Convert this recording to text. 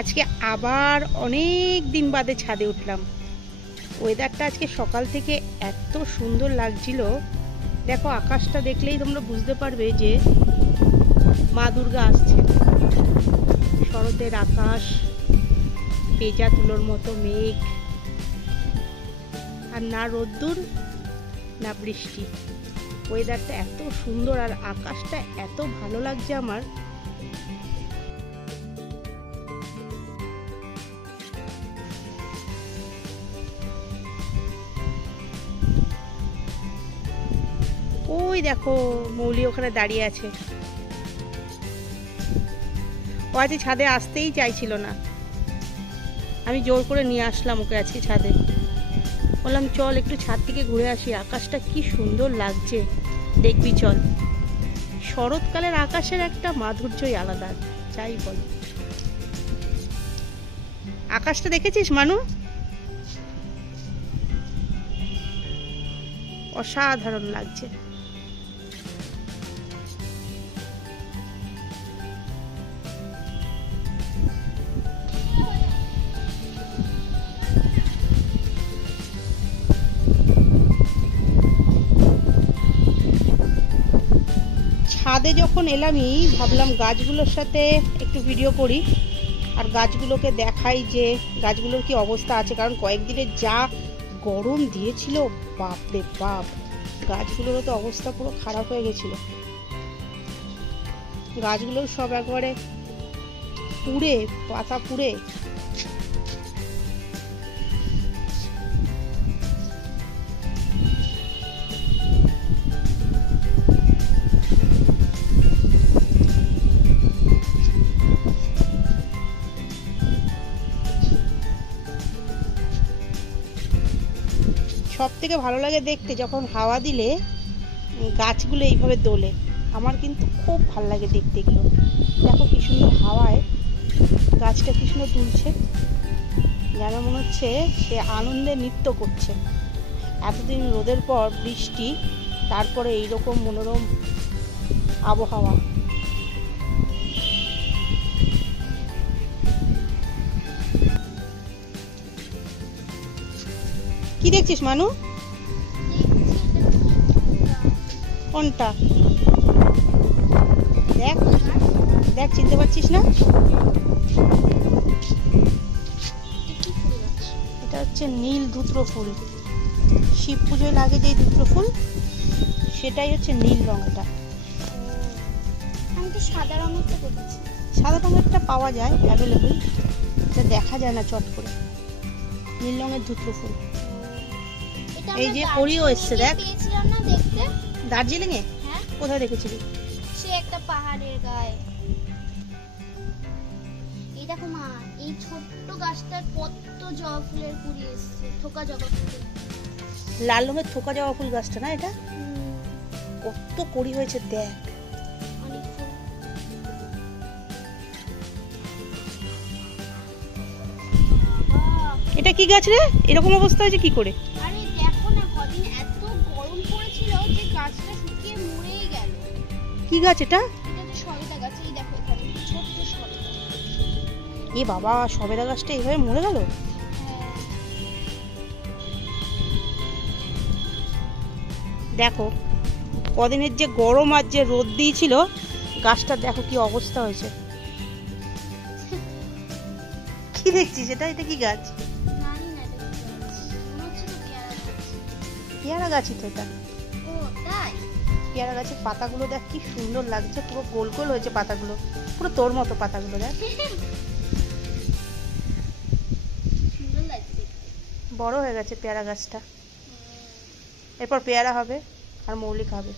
আজকে আবার অনেক দিন বাদে ছাদে উঠলাম। ওয়েদারটা আজকে সকাল থেকে এত সুন্দর লাগছিল। দেখো, আকাশটা দেখলেই তোমরা বুঝতে পারবে যে মা দুর্গা আসছে। শরতের আকাশ, পেঁজা তুলোর মতো মেঘ, আর না রোদ্দুর না বৃষ্টি। ওয়েদারটা এত সুন্দর আর আকাশটা এত ভালো লাগছে আমার। ওই দেখো, মৌলি ওখানে দাঁড়িয়ে আছে। ও আজকে ছাদে আসতেই চাইছিল না, আমি জোর করে নিয়ে আসলাম ওকে আজকে ছাদে। বললাম চল একটু ছাদ থেকে ঘুরে আসি, আকাশটা কি সুন্দর লাগছে দেখবি চল। শরৎকালের আকাশের একটা মাধুর্যই আলাদা, যাই বল। আকাশটা দেখেছিস মানু? অসাধারণ লাগছে। ছাদে যখন এলামই ভাবলাম গাছগুলোর সাথে একটু ভিডিও করি আর গাছগুলোকে দেখাই যে গাছগুলোর কি অবস্থা আছে। কারণ কয়েকদিনের যা গরম দিয়েছিল, বাপরে বাপ, গাছগুলোরও তো অবস্থা পুরো খারাপ হয়ে গেছিল। গাছগুলোর সব একবারে পুড়ে, পাতা পুড়ে। সব থেকে ভালো লাগে দেখতে যখন হাওয়া দিলে গাছগুলো এইভাবে দোলে। আমার কিন্তু খুব ভালো লাগে দেখতে এগুলো। দেখো কি সুন্দর হাওয়ায় গাছটা কি সুন্দর দুলছে, যেন মনে হচ্ছে সে আনন্দে নৃত্য করছে। এতদিন রোদের পর বৃষ্টি, তারপরে এইরকম মনোরম আবহাওয়া। কি দেখছিস মানু? কোনটা? দেখ দেখ, চিনতে পারছিস না? এটা হচ্ছে নীল ধুত্র ফুল। শিব পুজোয় লাগে যে ধুত্র ফুল, সেটাই হচ্ছে নীল রং। এটা আমি তো সাদা রঙেরটা দেখেছি। সাদা রঙেরটা পাওয়া যায়, অ্যাভেলেবেল, এটা দেখা যায় না চট করে। নীল রঙের ধুত্র ফুল। এই যে পরিও এসছে, দেখ। পেয়েছিলাম না দেখতে দার্জিলিং এ? হ্যাঁ। কোথায় দেখেছিলি? সে একটা পাহাড়ের গায়ে। এই দেখো মা, এই ছোট্ট গাছটার কত জবা ফুলের কুড়ি এসছে, থোকা জবা ফুল। লাল রঙের থোকা জবা ফুল গাছটা না এটা? কত কুড়ি হয়েছে দেখ। অনেক ফুল। এটা কি গাছ রে? এরকম অবস্থা হয়েছে কি করে? আরে দেখো না, কদিন এত গরম পড়েছিল যে গাছটা শুকিয়ে মরেই গেল। কি গাছ এটা? এটা তো সবেদা গাছ। এই দেখো এখানে ছোট্ট সবেদা। এ বাবা, সবেদা গাছটা এইভাবে মরে গেল? দেখো, কদিনের যে গরম আর যে রোদ দিয়েছিল, গাছটা দেখো কি অবস্থা হয়েছে। কি দেখছিস এটা? এটা কি গাছ? জানি না এটা কি গাছ। মনে হচ্ছে তো পেয়ারা গাছ। পেয়ারা গাছই তো এটা। ও তাই? পেয়ারা গাছের পাতাগুলো দেখ কি সুন্দর লাগছে, পুরো গোল গোল হয়েছে পাতাগুলো, পুরো তোর মতো পাতাগুলো দেখ। সুন্দর লাগছে। বড় হয়ে গেছে পেয়ারা গাছটা। এরপর পেয়ারা হবে আর মৌলি খাবে।